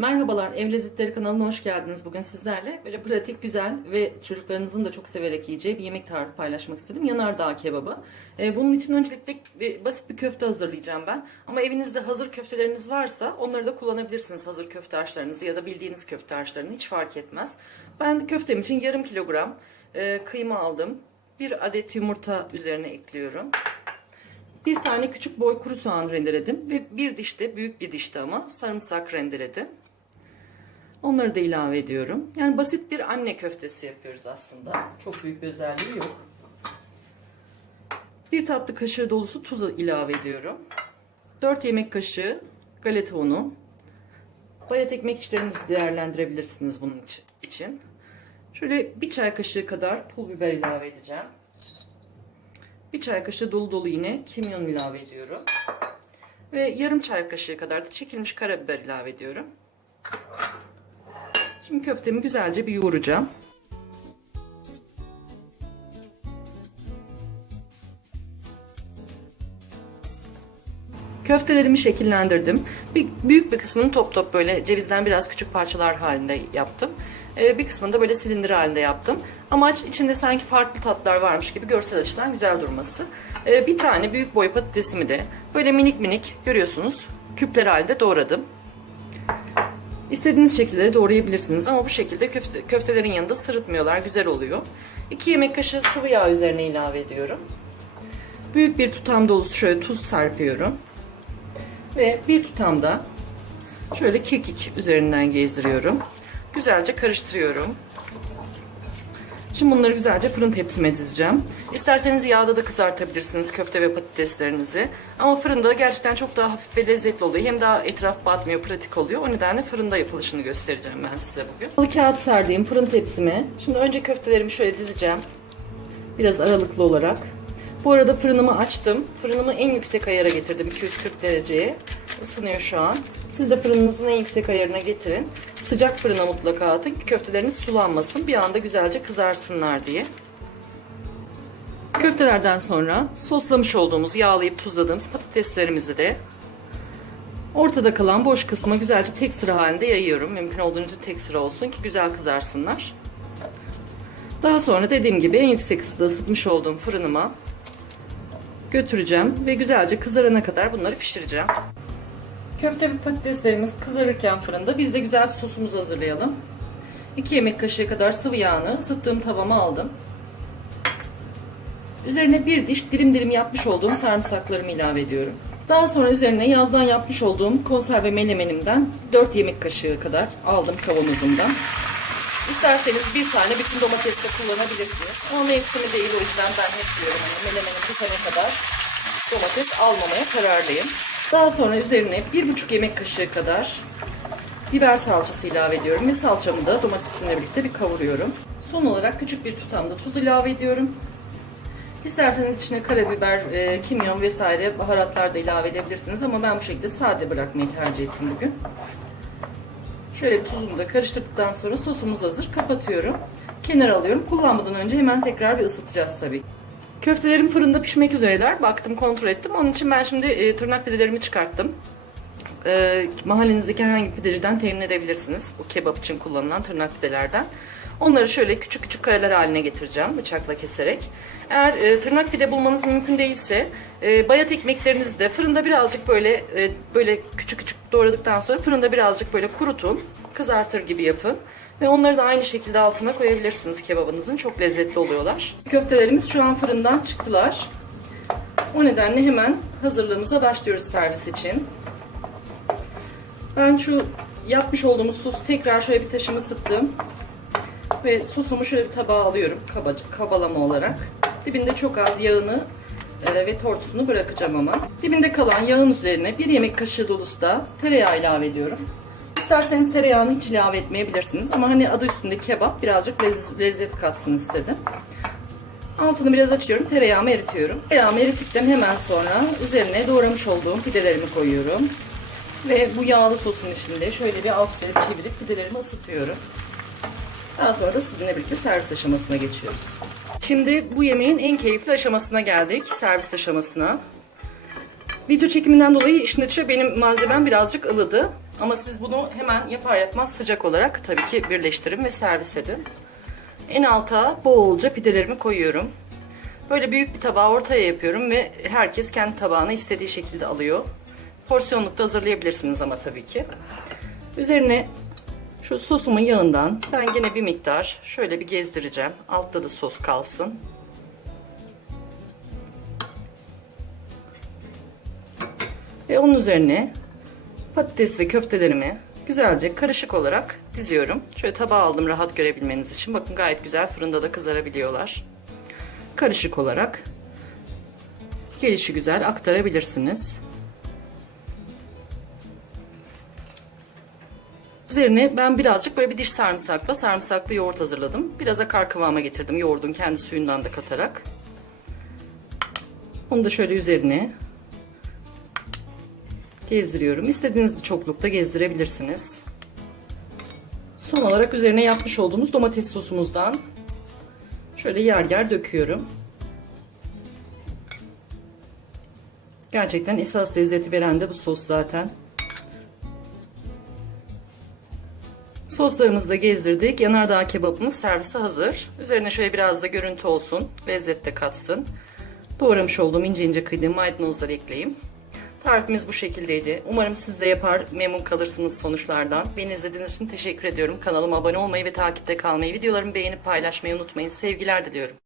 Merhabalar, Ev Lezzetleri kanalına hoş geldiniz. Bugün sizlerle böyle pratik, güzel ve çocuklarınızın da çok severek yiyeceği bir yemek tarifi paylaşmak istedim. Yanardağ kebabı. Bunun için öncelikle basit bir köfte hazırlayacağım ben. Ama evinizde hazır köfteleriniz varsa onları da kullanabilirsiniz. Hazır köfte harçlarınızı ya da bildiğiniz köfte harçlarını hiç fark etmez. Ben köftem için yarım kilogram kıyma aldım. Bir adet yumurta üzerine ekliyorum. Bir tane küçük boy kuru soğan rendeledim ve bir dişte, büyük bir dişte ama sarımsak rendeledim. Onları da ilave ediyorum. Yani basit bir anne köftesi yapıyoruz aslında. Çok büyük bir özelliği yok. Bir tatlı kaşığı dolusu tuz ilave ediyorum. 4 yemek kaşığı galeta unu. Bayat ekmek işlerinizi değerlendirebilirsiniz bunun için. Şöyle bir çay kaşığı kadar pul biber ilave edeceğim. Bir çay kaşığı dolu dolu yine kimyon ilave ediyorum. Ve yarım çay kaşığı kadar da çekilmiş karabiber ilave ediyorum. Şimdi köftemi güzelce bir yoğuracağım. Köftelerimi şekillendirdim. Büyük bir kısmını top top böyle cevizden biraz küçük parçalar halinde yaptım. Bir kısmını da böyle silindir halinde yaptım. Amaç içinde sanki farklı tatlar varmış gibi görsel açıdan güzel durması. Bir tane büyük boy patatesimi de böyle minik minik görüyorsunuz küpler halinde doğradım. İstediğiniz şekilde doğrayabilirsiniz ama bu şekilde köftelerin yanında sırıtmıyorlar, güzel oluyor. 2 yemek kaşığı sıvı yağ üzerine ilave ediyorum. Büyük bir tutam dolusu şöyle tuz serpiyorum. Ve bir tutam da şöyle kekik üzerinden gezdiriyorum. Güzelce karıştırıyorum. Şimdi bunları güzelce fırın tepsime dizeceğim. İsterseniz yağda da kızartabilirsiniz köfte ve patateslerinizi. Ama fırında gerçekten çok daha hafif ve lezzetli oluyor. Hem daha etraf batmıyor, pratik oluyor. O nedenle fırında yapılışını göstereceğim ben size bugün. Halı kağıt serdiğim fırın tepsime. Şimdi önce köftelerimi şöyle dizeceğim. Biraz aralıklı olarak. Bu arada fırınımı açtım. Fırınımı en yüksek ayara getirdim. 240 dereceye. Isınıyor şu an. Siz de fırınınızın en yüksek ayarına getirin. Sıcak fırına mutlaka atın ki köfteleriniz sulanmasın. Bir anda güzelce kızarsınlar diye. Köftelerden sonra soslamış olduğumuz, yağlayıp tuzladığımız patateslerimizi de ortada kalan boş kısma güzelce tek sıra halinde yayıyorum. Mümkün olduğunca tek sıra olsun ki güzel kızarsınlar. Daha sonra dediğim gibi en yüksek ısıda ısıtmış olduğum fırınıma götüreceğim ve güzelce kızarana kadar bunları pişireceğim. Köfte ve patateslerimiz kızarırken fırında biz de güzel bir sosumuzu hazırlayalım. 2 yemek kaşığı kadar sıvı yağını ısıttığım tavama aldım. Üzerine bir diş dilim dilim yapmış olduğum sarımsaklarımı ilave ediyorum. Daha sonra üzerine yazdan yapmış olduğum konserve menemenimden 4 yemek kaşığı kadar aldım kavanozumdan. İsterseniz bir tane bütün domates de kullanabilirsiniz. Ama mevsimi değil, o yüzden ben hep diyorum menemenim bitene kadar domates almamaya kararlıyım. Daha sonra üzerine 1,5 yemek kaşığı kadar biber salçası ilave ediyorum ve salçamı da domatesimle birlikte bir kavuruyorum. Son olarak küçük bir tutam da tuz ilave ediyorum. İsterseniz içine karabiber, kimyon vesaire baharatlar da ilave edebilirsiniz ama ben bu şekilde sade bırakmayı tercih ettim bugün. Şöyle tuzumu da karıştırdıktan sonra sosumuz hazır. Kapatıyorum. Kenara alıyorum. Kullanmadan önce hemen tekrar bir ısıtacağız tabii. Köftelerim fırında pişmek üzereler. Baktım, kontrol ettim. Onun için ben şimdi tırnak pidelerimi çıkarttım. Mahallenizdeki herhangi bir pideciden temin edebilirsiniz. Bu kebap için kullanılan tırnak pidelerden. Onları şöyle küçük küçük kareler haline getireceğim bıçakla keserek. Eğer tırnak pide bulmanız mümkün değilse bayat ekmeklerinizi de fırında birazcık böyle küçük küçük doğradıktan sonra fırında birazcık böyle kurutun. Kızartır gibi yapın. Ve onları da aynı şekilde altına koyabilirsiniz kebabınızın. Çok lezzetli oluyorlar. Köftelerimiz şu an fırından çıktılar. O nedenle hemen hazırlığımıza başlıyoruz servis için. Ben şu yapmış olduğumuz sosu tekrar şöyle bir taşıma sıktım. Ve sosumu şöyle bir tabağa alıyorum kabalama olarak. Dibinde çok az yağını ve tortusunu bırakacağım ama. Dibinde kalan yağın üzerine 1 yemek kaşığı dolusu da tereyağı ilave ediyorum. İsterseniz tereyağını hiç ilave etmeyebilirsiniz ama hani adı üstünde kebap, birazcık lezzet katsın istedim. Altını biraz açıyorum, tereyağımı eritiyorum. Tereyağımı erittikten hemen sonra üzerine doğramış olduğum pidelerimi koyuyorum. Ve bu yağlı sosun içinde şöyle bir alt üstüne çevirip pidelerimi ısıtıyorum. Daha sonra da sizinle birlikte servis aşamasına geçiyoruz. Şimdi bu yemeğin en keyifli aşamasına geldik. Servis aşamasına. Video çekiminden dolayı işin açığı benim malzemem birazcık ılıdı. Ama siz bunu hemen yapar yapmaz sıcak olarak tabii ki birleştirin ve servis edin. En alta bolca pidelerimi koyuyorum. Böyle büyük bir tabağı ortaya yapıyorum ve herkes kendi tabağına istediği şekilde alıyor. Porsiyonlukta hazırlayabilirsiniz ama tabii ki. Üzerine şu sosumun yağından ben yine bir miktar şöyle bir gezdireceğim. Altta da sos kalsın. Ve onun üzerine patates ve köftelerimi güzelce karışık olarak diziyorum. Şöyle tabağa aldım rahat görebilmeniz için. Bakın gayet güzel fırında da kızarabiliyorlar. Karışık olarak gelişigüzel aktarabilirsiniz. Üzerine ben birazcık böyle bir diş sarımsaklı yoğurt hazırladım. Biraz akar kıvama getirdim yoğurdun kendi suyundan da katarak. Onu da şöyle üzerine gezdiriyorum. İstediğiniz bir çoklukta gezdirebilirsiniz. Son olarak üzerine yapmış olduğumuz domates sosumuzdan şöyle yer yer döküyorum. Gerçekten esas lezzeti veren de bu sos zaten. Soslarımızı da gezdirdik. Yanardağ kebabımız servise hazır. Üzerine şöyle biraz da görüntü olsun. Lezzet de katsın. Doğramış olduğum ince ince kıydığım maydanozları ekleyeyim. Tarifimiz bu şekildeydi. Umarım siz de yapar, memnun kalırsınız sonuçlardan. Beni izlediğiniz için teşekkür ediyorum. Kanalıma abone olmayı ve takipte kalmayı, videolarımı beğenip paylaşmayı unutmayın. Sevgiler diliyorum.